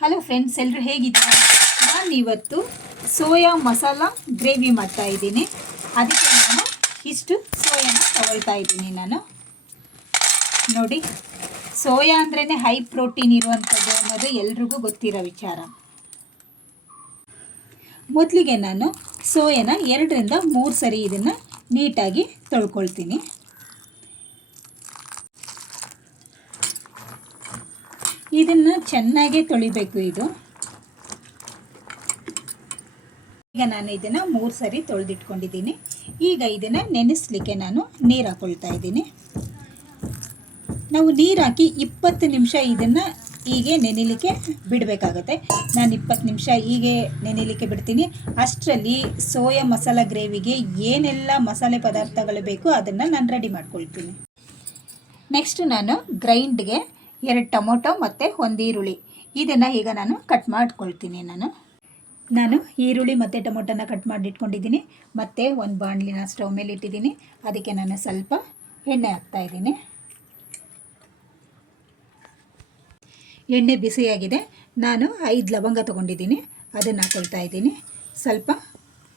Hello friends, ಎಲ್ಲರೂ ಹೇಗಿದ್ದಾರೆ? ನಾನು ಇವತ್ತು ಸೋಯಾ ಮಸಾಲ ಗ್ರೇವಿ ಮಾಡ್ತಾ ಇದ್ದೀನಿ. ಅದಕ್ಕೆ ನಾನು ಇಷ್ಟು ಸೋಯಾನ ತಗೊಳ್ತಾ ಇದ್ದೀನಿ. ನಾನು ನೋಡಿ, ಸೋಯಾ ಅಂದ್ರೇ ಹೈ ಪ್ರೋಟೀನ್ ಇರುವಂಥದ್ದು ಅನ್ನೋದು ಎಲ್ರಿಗೂ ಗೊತ್ತಿರೋ ವಿಚಾರ. ಮೊದಲಿಗೆ ನಾನು ಸೋಯಾನ 2ರಿಂದ 3 ಸರಿ ಇದನ್ನು ನೀಟಾಗಿ ತೊಳ್ಕೊಳ್ತೀನಿ. ಇದನ್ನು ಚೆನ್ನಾಗಿ ತೊಳಿಬೇಕು. ಈಗ ನಾನು ಇದನ್ನು 3 ಸರಿ ತೊಳೆದಿಟ್ಕೊಂಡಿದ್ದೀನಿ. ಈಗ ಇದನ್ನು ನೆನೆಸಲಿಕ್ಕೆ ನಾನು ನೀರು ಹಾಕ್ಕೊಳ್ತಾ ಇದ್ದೀನಿ. ನಾವು ನೀರು ಹಾಕಿ 20 ನಿಮಿಷ ಇದನ್ನು ಹೀಗೆ ನೆನೆಯಲಿಕ್ಕೆ ಬಿಡಬೇಕಾಗತ್ತೆ. ನಾನು 20 ನಿಮಿಷ ಹೀಗೆ ನೆನೆಯಲಿಕ್ಕೆ ಬಿಡ್ತೀನಿ. ಅಷ್ಟರಲ್ಲಿ ಸೋಯಾ ಮಸಾಲ ಗ್ರೇವಿಗೆ ಏನೆಲ್ಲ ಮಸಾಲೆ ಪದಾರ್ಥಗಳು ಬೇಕು ಅದನ್ನು ನಾನು ರೆಡಿ ಮಾಡ್ಕೊಳ್ತೀನಿ. ನೆಕ್ಸ್ಟ್ ನಾನು ಗ್ರೈಂಡ್ಗೆ 2 ಟೊಮೊಟೊ ಮತ್ತು 1 ಈರುಳ್ಳಿ ಇದನ್ನು ಈಗ ನಾನು ಕಟ್ ಮಾಡ್ಕೊಳ್ತೀನಿ. ನಾನು ಈರುಳ್ಳಿ ಮತ್ತು ಟೊಮೊಟೊನ ಕಟ್ ಮಾಡಿಟ್ಕೊಂಡಿದ್ದೀನಿ. ಮತ್ತು ಒಂದು ಬಾಣಲಿನ ಸ್ಟವ್ ಮೇಲೆ ಇಟ್ಟಿದ್ದೀನಿ. ಅದಕ್ಕೆ ನಾನು ಸ್ವಲ್ಪ ಎಣ್ಣೆ ಹಾಕ್ತಾಯಿದ್ದೀನಿ. ಎಣ್ಣೆ ಬಿಸಿಯಾಗಿದೆ. ನಾನು 5 ಲವಂಗ ತೊಗೊಂಡಿದ್ದೀನಿ, ಅದನ್ನು ಹಾಕ್ಕೊಳ್ತಾ ಇದ್ದೀನಿ. ಸ್ವಲ್ಪ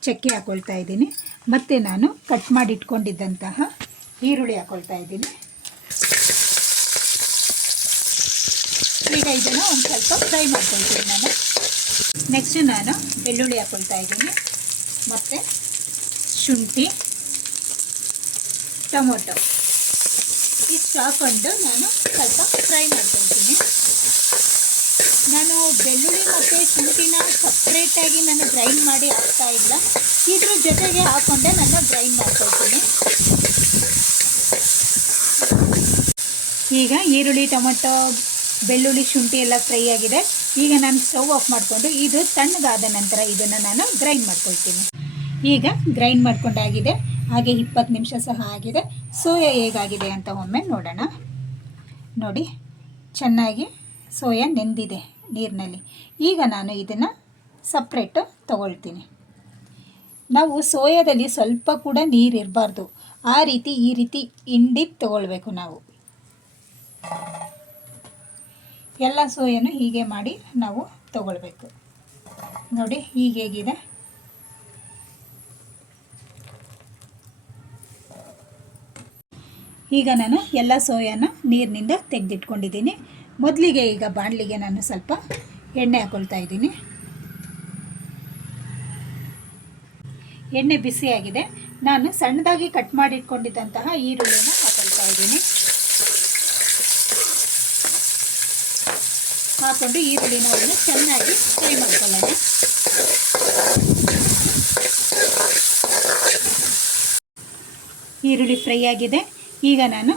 ಚಕ್ಕೆ ಹಾಕ್ಕೊಳ್ತಾ ಇದ್ದೀನಿ. ಮತ್ತು ನಾನು ಕಟ್ ಮಾಡಿಟ್ಕೊಂಡಿದ್ದಂತಹ ಈರುಳ್ಳಿ ಹಾಕ್ಕೊಳ್ತಾ ಇದ್ದೀನಿ. ಈಗ ಇದನ್ನು ಒಂದು ಸ್ವಲ್ಪ ಫ್ರೈ ಮಾಡ್ಕೊಳ್ತೀನಿ ನಾನು. ನೆಕ್ಸ್ಟ್ ನಾನು ಬೆಳ್ಳುಳ್ಳಿ ಹಾಕ್ಕೊಳ್ತಾ ಇದ್ದೀನಿ. ಮತ್ತು ಶುಂಠಿ, ಟೊಮೊಟೊ ಇಷ್ಟು ಹಾಕ್ಕೊಂಡು ನಾನು ಸ್ವಲ್ಪ ಫ್ರೈ ಮಾಡ್ಕೊಳ್ತೀನಿ. ನಾನು ಬೆಳ್ಳುಳ್ಳಿ ಮತ್ತು ಶುಂಠಿನ ಸಪ್ರೇಟಾಗಿ ನಾನು ಗ್ರೈಂಡ್ ಮಾಡಿ ಹಾಕ್ತಾ ಇಲ್ಲ, ಇದ್ರ ಜೊತೆಗೆ ಹಾಕ್ಕೊಂಡೆ ನಾನು ಗ್ರೈಂಡ್ ಮಾಡ್ಕೊಳ್ತೀನಿ. ಈಗ ಈರುಳ್ಳಿ, ಟೊಮೊಟೊ, ಬೆಳ್ಳುಳ್ಳಿ, ಶುಂಠಿ ಎಲ್ಲ ಫ್ರೈ ಆಗಿದೆ. ಈಗ ನಾನು ಸ್ಟವ್ ಆಫ್ ಮಾಡಿಕೊಂಡು ಇದು ತಣ್ಣಗಾದ ನಂತರ ಇದನ್ನು ನಾನು ಗ್ರೈಂಡ್ ಮಾಡ್ಕೊಳ್ತೀನಿ. ಈಗ ಗ್ರೈಂಡ್ ಮಾಡ್ಕೊಂಡಾಗಿದೆ. ಹಾಗೆ 20 ನಿಮಿಷ ಸಹ ಆಗಿದೆ. ಸೋಯಾ ಹೇಗಾಗಿದೆ ಅಂತ ಒಮ್ಮೆ ನೋಡೋಣ. ನೋಡಿ, ಚೆನ್ನಾಗಿ ಸೋಯಾ ನೆಂದಿದೆ ನೀರಿನಲ್ಲಿ. ಈಗ ನಾನು ಇದನ್ನು ಸಪ್ರೇಟು ತಗೊಳ್ತೀನಿ. ನಾವು ಸೋಯಾದಲ್ಲಿ ಸ್ವಲ್ಪ ಕೂಡ ನೀರು ಇರಬಾರ್ದು. ಈ ರೀತಿ ಹಿಂಡಿ ತಗೊಳ್ಬೇಕು ನಾವು. ಎಲ್ಲ ಸೋಯಾನು ಹೀಗೆ ಮಾಡಿ ನಾವು ತಗೊಳ್ಬೇಕು. ನೋಡಿ ಹೀಗೇಗಿದೆ. ಈಗ ನಾನು ಎಲ್ಲ ಸೋಯಾನ ನೀರಿನಿಂದ ತೆಗೆದಿಟ್ಕೊಂಡಿದ್ದೀನಿ. ಮೊದಲಿಗೆ ಈಗ ಬಾಣಲಿಗೆ ನಾನು ಸ್ವಲ್ಪ ಎಣ್ಣೆ ಹಾಕ್ಕೊಳ್ತಾ ಇದ್ದೀನಿ. ಎಣ್ಣೆ ಬಿಸಿಯಾಗಿದೆ. ನಾನು ಸಣ್ಣದಾಗಿ ಕಟ್ ಮಾಡಿಟ್ಕೊಂಡಿದ್ದಂತಹ ಈರುಳ್ಳಿನ ಹಾಕ್ಕೊಳ್ತಾ ಇದ್ದೀನಿ. ಹಾಕ್ಕೊಂಡು ಈರುಳ್ಳಿನ ಒಂದು ಚೆನ್ನಾಗಿ ಫ್ರೈ ಮಾಡ್ಕೊಳ್ಳೋಣ. ಈರುಳ್ಳಿ ಫ್ರೈ ಆಗಿದೆ. ಈಗ ನಾನು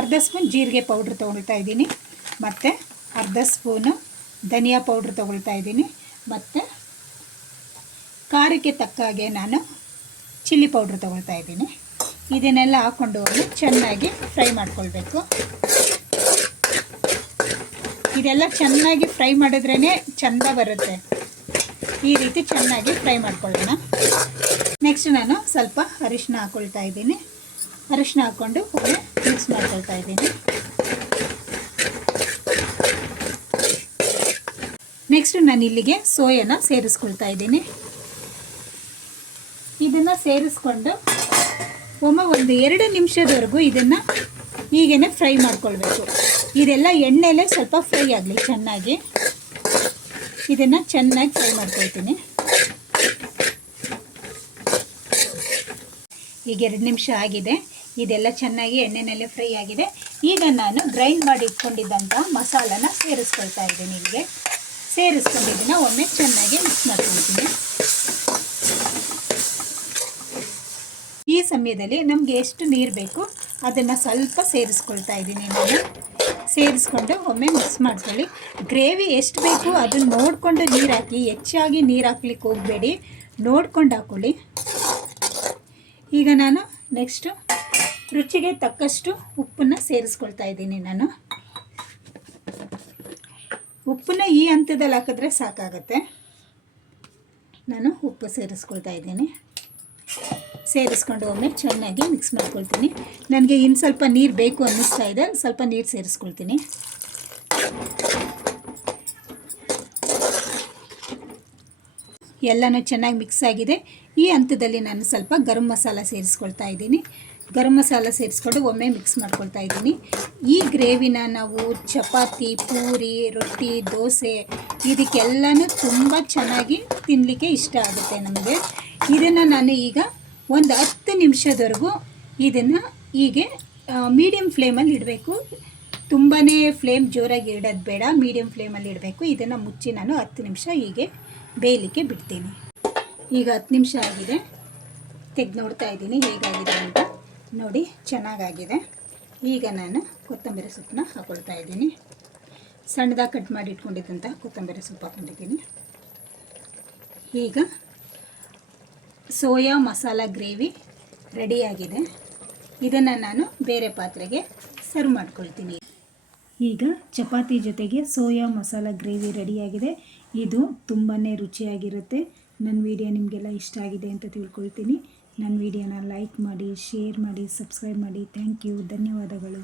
ಅರ್ಧ ಸ್ಪೂನ್ ಜೀರಿಗೆ ಪೌಡ್ರ್ ತೊಗೊಳ್ತಾ ಇದ್ದೀನಿ. ಮತ್ತು ಅರ್ಧ ಸ್ಪೂನು ಧನಿಯಾ ಪೌಡ್ರ್ ತೊಗೊಳ್ತಾ ಇದ್ದೀನಿ. ಮತ್ತು ಖಾರಕ್ಕೆ ತಕ್ಕ ಹಾಗೆ ನಾನು ಚಿಲ್ಲಿ ಪೌಡ್ರ್ ತೊಗೊಳ್ತಾ ಇದ್ದೀನಿ. ಇದನ್ನೆಲ್ಲ ಹಾಕ್ಕೊಂಡು ಚೆನ್ನಾಗಿ ಫ್ರೈ ಮಾಡ್ಕೊಳ್ಬೇಕು. ಇದೆಲ್ಲ ಚೆನ್ನಾಗಿ ಫ್ರೈ ಮಾಡಿದ್ರೇ ಚೆಂದ ಬರುತ್ತೆ. ಈ ರೀತಿ ಚೆನ್ನಾಗಿ ಫ್ರೈ ಮಾಡ್ಕೊಳ್ಳೋಣ. ನೆಕ್ಸ್ಟ್ ನಾನು ಸ್ವಲ್ಪ ಅರಿಶಿನ ಹಾಕ್ಕೊಳ್ತಾ ಇದ್ದೀನಿ. ಅರಿಶಿನ ಹಾಕ್ಕೊಂಡು ಮಿಕ್ಸ್ ಮಾಡ್ಕೊಳ್ತಾ ಇದ್ದೀನಿ. ನೆಕ್ಸ್ಟ್ ನಾನು ಇಲ್ಲಿಗೆ ಸೋಯಾನ ಸೇರಿಸ್ಕೊಳ್ತಾ ಇದ್ದೀನಿ. ಇದನ್ನು ಸೇರಿಸ್ಕೊಂಡು ಒಂದು 2 ನಿಮಿಷದವರೆಗೂ ಇದನ್ನು ಹೀಗೇ ಫ್ರೈ ಮಾಡ್ಕೊಳ್ಬೇಕು. ಇದೆಲ್ಲ ಎಣ್ಣೆಲೆ ಸ್ವಲ್ಪ ಫ್ರೈ ಆಗಲಿ ಚೆನ್ನಾಗಿ. ಇದನ್ನು ಚೆನ್ನಾಗಿ ಫ್ರೈ ಮಾಡ್ಕೊಳ್ತೀನಿ. ಈಗ 2 ನಿಮಿಷ ಆಗಿದೆ. ಇದೆಲ್ಲ ಚೆನ್ನಾಗಿ ಎಣ್ಣೆನಲ್ಲೇ ಫ್ರೈ ಆಗಿದೆ. ಈಗ ನಾನು ಗ್ರೈಂಡ್ ಮಾಡಿ ಇಟ್ಕೊಂಡಿದ್ದಂಥ ಮಸಾಲನ ಸೇರಿಸ್ಕೊಳ್ತಾ ಇದ್ದೀನಿ. ಇಲ್ಲಿಗೆ ಸೇರಿಸ್ಕೊಂಡು ಇದನ್ನು ಒಮ್ಮೆ ಚೆನ್ನಾಗಿ ಮಿಕ್ಸ್ ಮಾಡ್ಕೊಳ್ತೀನಿ. ಈ ಸಮಯದಲ್ಲಿ ನಮಗೆ ಎಷ್ಟು ನೀರು ಬೇಕು ಅದನ್ನು ಸ್ವಲ್ಪ ಸೇರಿಸ್ಕೊಳ್ತಾ ಇದ್ದೀನಿ ನಾನು. ಸೇರಿಸ್ಕೊಂಡು ಒಮ್ಮೆ ಮಿಕ್ಸ್ ಮಾಡ್ಕೊಳ್ಳಿ. ಗ್ರೇವಿ ಎಷ್ಟು ಬೇಕು ಅದನ್ನು ನೋಡಿಕೊಂಡು ನೀರು ಹಾಕಿ. ಹೆಚ್ಚಾಗಿ ನೀರು ಹಾಕ್ಲಿಕ್ಕೆ ಹೋಗಬೇಡಿ, ನೋಡ್ಕೊಂಡು ಹಾಕ್ಕೊಳ್ಳಿ. ಈಗ ನಾನು ನೆಕ್ಸ್ಟು ರುಚಿಗೆ ತಕ್ಕಷ್ಟು ಉಪ್ಪನ್ನು ಸೇರಿಸ್ಕೊಳ್ತಾ ಇದ್ದೀನಿ. ನಾನು ಉಪ್ಪನ್ನ ಈ ಹಂತದಲ್ಲಿ ಹಾಕಿದ್ರೆ ಸಾಕಾಗತ್ತೆ. ನಾನು ಉಪ್ಪು ಸೇರಿಸ್ಕೊಳ್ತಾ ಇದ್ದೀನಿ. ಸೇರಿಸ್ಕೊಂಡು ಒಮ್ಮೆ ಚೆನ್ನಾಗಿ ಮಿಕ್ಸ್ ಮಾಡ್ಕೊಳ್ತೀನಿ. ನನಗೆ ಇನ್ನು ಸ್ವಲ್ಪ ನೀರು ಬೇಕು ಅನ್ನಿಸ್ತಾ ಇದೆ, ಸ್ವಲ್ಪ ನೀರು ಸೇರಿಸ್ಕೊಳ್ತೀನಿ. ಎಲ್ಲನೂ ಚೆನ್ನಾಗಿ ಮಿಕ್ಸ್ ಆಗಿದೆ. ಈ ಹಂತದಲ್ಲಿ ನಾನು ಸ್ವಲ್ಪ ಗರಂ ಮಸಾಲ ಸೇರಿಸ್ಕೊಳ್ತಾ ಇದ್ದೀನಿ. ಗರಂ ಮಸಾಲ ಸೇರಿಸ್ಕೊಂಡು ಒಮ್ಮೆ ಮಿಕ್ಸ್ ಮಾಡ್ಕೊಳ್ತಾ ಇದ್ದೀನಿ. ಈ ಗ್ರೇವಿನ ನಾವು ಚಪಾತಿ, ಪೂರಿ, ರೊಟ್ಟಿ, ದೋಸೆ ಇದಕ್ಕೆಲ್ಲನೂ ತುಂಬ ಚೆನ್ನಾಗಿ ತಿನ್ನಲಿಕ್ಕೆ ಇಷ್ಟ ಆಗುತ್ತೆ ನಮಗೆ. ಇದನ್ನು ನಾನು ಈಗ ಒಂದು 10 ನಿಮಿಷದವರೆಗೂ ಇದನ್ನು ಹೀಗೆ ಮೀಡಿಯಮ್ ಫ್ಲೇಮಲ್ಲಿ ಇಡಬೇಕು. ತುಂಬಾ ಫ್ಲೇಮ್ ಜೋರಾಗಿ ಇಡೋದು ಬೇಡ, ಮೀಡಿಯಮ್ ಫ್ಲೇಮಲ್ಲಿ ಇಡಬೇಕು. ಇದನ್ನು ಮುಚ್ಚಿ ನಾನು 10 ನಿಮಿಷ ಹೀಗೆ ಬೇಯಲಿಕ್ಕೆ ಬಿಡ್ತೀನಿ. ಈಗ 10 ನಿಮಿಷ ಆಗಿದೆ, ತೆಗೆದು ನೋಡ್ತಾ ಇದ್ದೀನಿ ಹೇಗಾಗಿದೆ ಅಂತ. ನೋಡಿ, ಚೆನ್ನಾಗಾಗಿದೆ. ಈಗ ನಾನು ಕೊತ್ತಂಬರಿ ಸೊಪ್ಪನ್ನ ಹಾಕ್ಕೊಳ್ತಾ ಇದ್ದೀನಿ. ಸಣ್ಣದಾಗಿ ಕಟ್ ಮಾಡಿ ಇಟ್ಕೊಂಡಿದ್ದಂಥ ಕೊತ್ತಂಬರಿ ಸೊಪ್ಪು ಹಾಕ್ಕೊಂಡಿದ್ದೀನಿ. ಈಗ ಸೋಯಾ ಮಸಾಲ ಗ್ರೇವಿ ರೆಡಿಯಾಗಿದೆ. ಇದನ್ನು ನಾನು ಬೇರೆ ಪಾತ್ರೆಗೆ ಸರ್ವ್ ಮಾಡ್ಕೊಳ್ತೀನಿ. ಈಗ ಚಪಾತಿ ಜೊತೆಗೆ ಸೋಯಾ ಮಸಾಲ ಗ್ರೇವಿ ರೆಡಿಯಾಗಿದೆ. ಇದು ತುಂಬಾ ರುಚಿಯಾಗಿರುತ್ತೆ. ನನ್ನ ವಿಡಿಯೋ ನಿಮಗೆಲ್ಲ ಇಷ್ಟ ಆಗಿದೆ ಅಂತ ತಿಳ್ಕೊಳ್ತೀನಿ. ನನ್ನ ವಿಡಿಯೋನ ಲೈಕ್ ಮಾಡಿ, ಶೇರ್ ಮಾಡಿ, ಸಬ್ಸ್ಕ್ರೈಬ್ ಮಾಡಿ. ಥ್ಯಾಂಕ್ ಯು, ಧನ್ಯವಾದಗಳು.